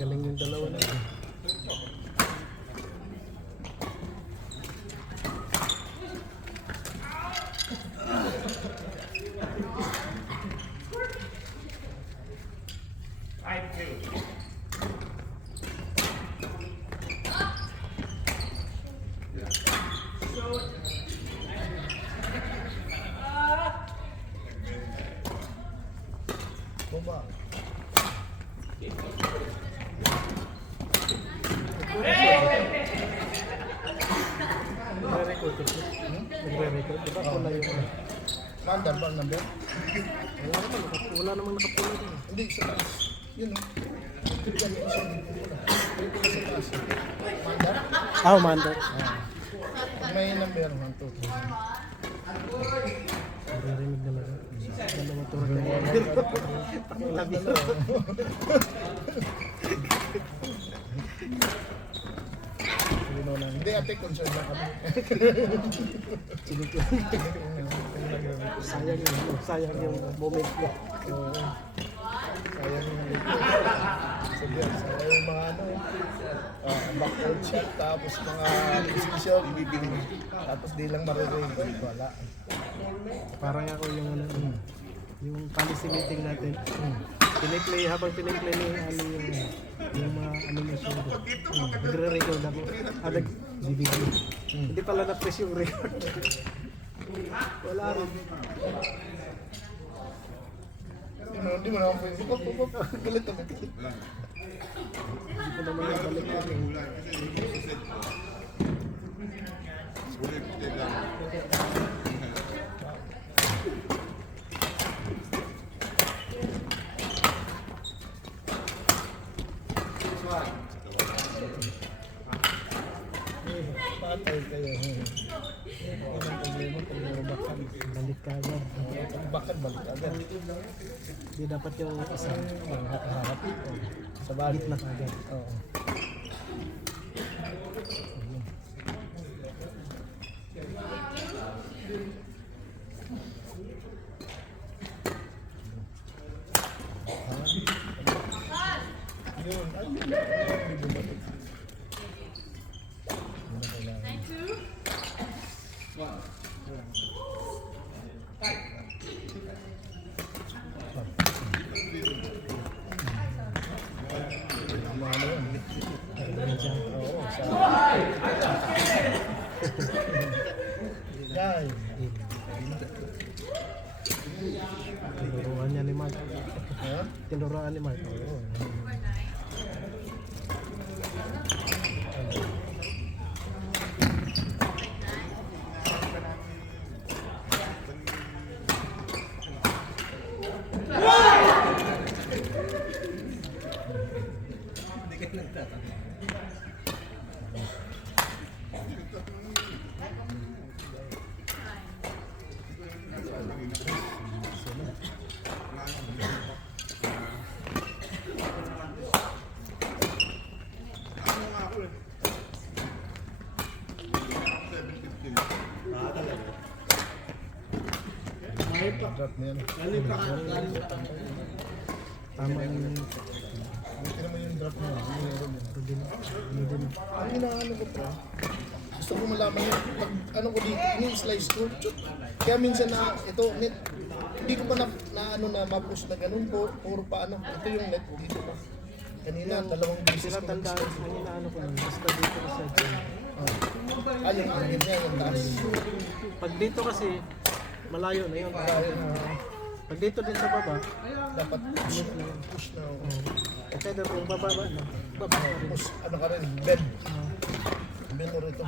Galing yung dalawa na yun. Baba. Nagre-record ito. Nagre-record. Diba pula yung ano? Mandar ba ang number? Wala namang nakapula din. Hindi, sa taas. Yun o. Yan, isa dito pula. Dito na sa taas. Mandar? Ah, Mandar. May number 1, 2, 3. Nagre-remig na lang. Dalawa to rin. Hindi ate, concern lang kami. Sayang yung moment ko. Oo. Sayang yung sabihan, sayang yung mga ano backward shot, tapos mga easy shot, tapos di lang maririnig, wala. Parang ako yung ano, yung policy meeting natin. Piniplay, habang piniplay ni ano yung mga animation ko. Nagre-record ako. Nag-DVD. Hindi pala na-press yung record. Wala rin. Hindi mo naman pwede. Galit ako. Hindi ko naman nabalik yun. Patay kayo. Anong problema kung nabakan? Balik ka agad. Bakit balik agad? Hindi dapat yung isa. Harap. Sa bagay. Gitna ka agad. Oo. Yun. Ay, yun. Guys, Tinuruan niya ni Mark. ha? Tinuruan ni Mark. Oo. Drop niya. Tama yung Buti naman yung drop niya. Ang inaano ko pa, gusto ko malaman yun. Pag ano ko dito, ini-slice ko. Kaya minsan na, ito, net, hindi ko pa na ma-push na ganun po. Puro pa ano, ito yung net dito pa. Kanina, dalawang beses sila ko tandaan. Ang inaano ko lang. Basta dito kasi. yung angin niya, yung taas. Pag dito kasi, malayo na yun. Kaya Pag dito din sa baba, dapat push na. kasi na kung bababa na, baba ka rin. Push, ano ka rin, bend. Bend mo rito.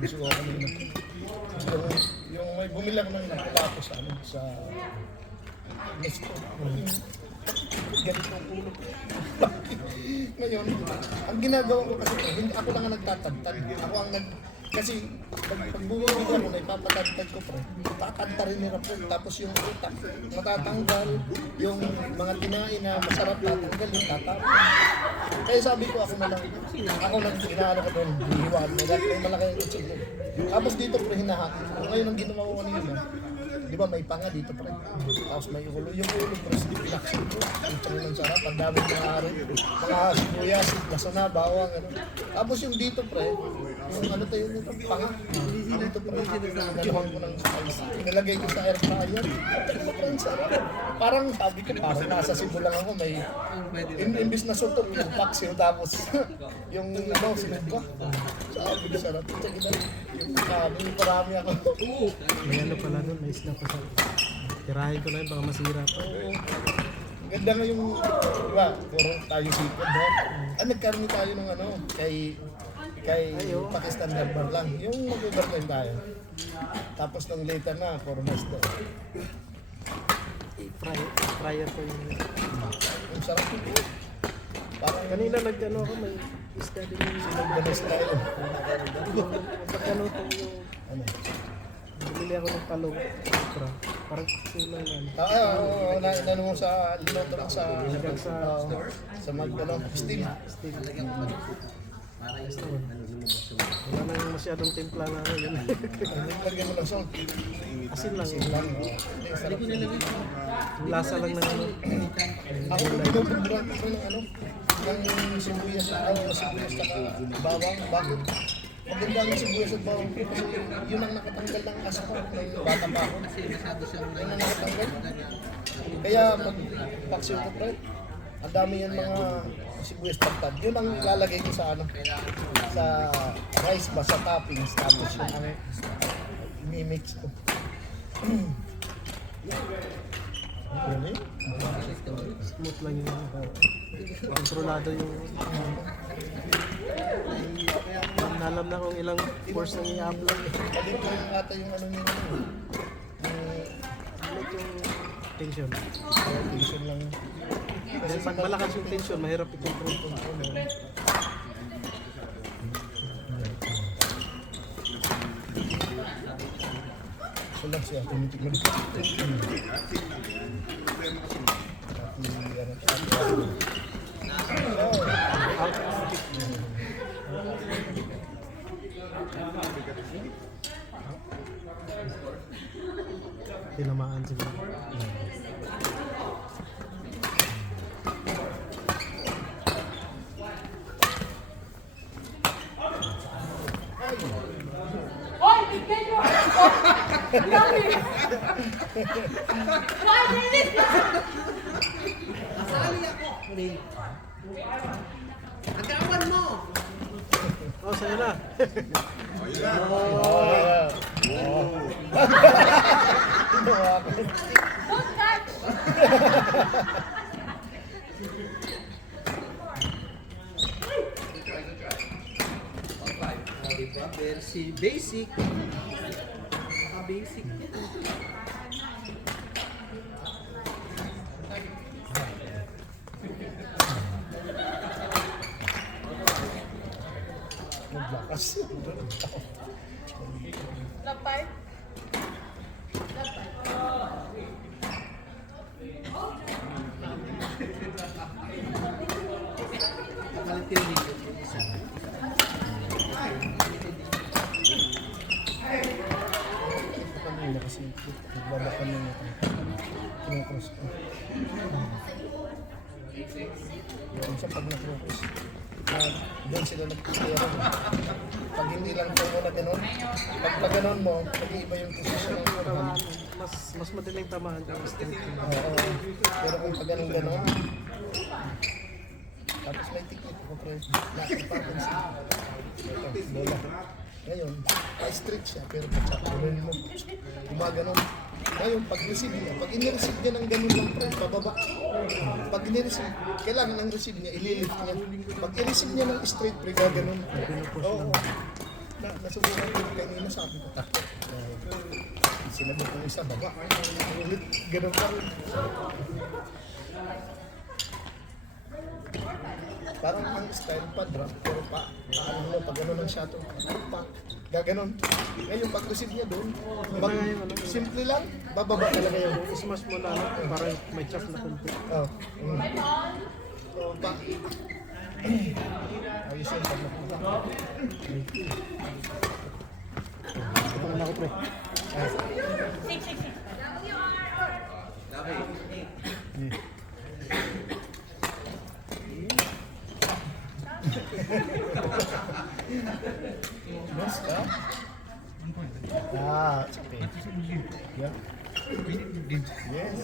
Bisog ako kanina. Yung may bumilang ng plato sa ano, sa Mesto. Ganito ang ulo ko. Ngayon, ang ginagawa ko kasi, hindi ako lang ang nagtatagtag. Ako ang Kasi pag bumibili ako na ipapatagtag ko pre, tatagta rin nila pre. Tapos yung utak, matatanggal. Yung mga kinain na masarap tatanggal, yung tatapon. Kaya sabi ko ako na lang, ako nang inaano ko doon, hihiwaan mo. Dahil may malaki yung kutsig mo. Tapos dito pre, hinahati ko. Ngayon ang ginawa ko kanina, di ba may panga dito pre. Tapos may ulo. Yung ulo pre, pinaksin ko. Yung tsang ng sarap, ang daming mga sibuyas, lasuna, bawang, ano. Tapos yung dito pre, yung ano tayo nito, panga. Dito pre, nagaluhan ko ng spice. Inalagay ko sa air fryer. Ang sarap. Parang sabi ko, parang nasa Cebu lang ako, may imbis na sutok yung paksiw tapos yung ano, sinugba. Sabi ko sarap. Tsaka yung sabi, marami ako. May ano pala doon, may isda pa sa... Tirahin ko na yun, baka masira pa. Ganda nga yung, diba, puro tayo sipod, no? Nagkaroon tayo ng ano, kay Pakistan Herbal lang. Yung mag-overtime tayo. Tapos nung later na, puro na isda. Fryer ko yung... Yung sarap ito. Parang Kanina nag-ano ako, may isda din yung... nagbanas tayo. Pagkano yung... Ano? Bumili ako ng talong. Parang sila na ano. Inano mo sa linoto lang sa mag ano, steam. Wala nang masyadong timpla na ako yun. Lagyan mo ng salt. Asin lang yun. Lang. Sarap. Yung lasa lang ng ano. Ako binububuran ko ng ano, ng sibuyas at bawang, bakit? Maganda ang sibuyas at bawang ko kasi yun ang nakatanggal ng aspa ng bata pa ako. Yun ang nakatanggal. Kaya pag paksiw ko pre, ang dami yan mga sibuyas tagtad. Yun ang ilalagay ko sa ano, sa rice ba, sa toppings. Tapos yun ang imimix ko. Ano yun? Smooth lang yung ano. Kontrolado yung... Nalam na kung ilang course nang i-upload eh. Balik ko yung ata yung ano nila. Ulit yung tension. Tension lang. Kasi pag malakas yung tension, mahirap i-control. So lang siya, tinitignan ko. Tinamaan sila. Hoy, bigyan nyo! Dami! Hoy, bilis na! Nasali ako. Agawan mo. Oh, sa'yo na. Don't touch! Diba? Versi basic. Basic. Maglakas. Lapay? Nakalit yung video ko isa. Kanina kasi nagbabakan na ito. Kinukros ko. Yung sa pag nakrokos, doon sila nagtitira. Pag hindi lang ito mo na gano'n, pag gano'n mo, mag-iiba yung posisyon ng kurhan. Mas madaling tamaan yung straight. Oo. Pero kung pag gano'n, tapos may tikit ko pre, nakapapin siya. Ito, bola. Ngayon, straight siya, pero pagsakunin mo, gumaganon. Ngayon, pag receive niya, pag in-receive niya ng ganun lang pre, pababa. Pag in-receive, kailangan ng receive niya, ililift niya. Pag i-receive niya ng straight pre, gaganon. Oo. Nasubukan ko kanina, sabi ko, sinagot ng isa, baba. Ulit, ganun pa rin. Parang ang style pa drop, pero paano mo, pag gano'n ang shot, pa, gaganon. Ngayon, pag receive niya doon, simple lang, bababa talaga yun. Smash mo na, parang may chop na konti. Oh. So, pa, ayos yun, pag napunta. Ito na ako, pre. Yes, ka? Ah, it's okay. Yeah. Yes.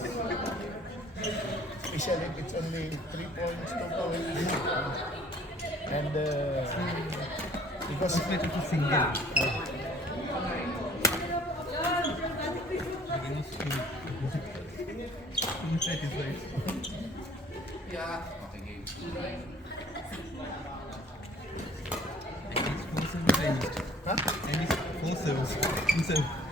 Especially if it's only 3 points, 2 points. And because Huh? And it's 4 serves.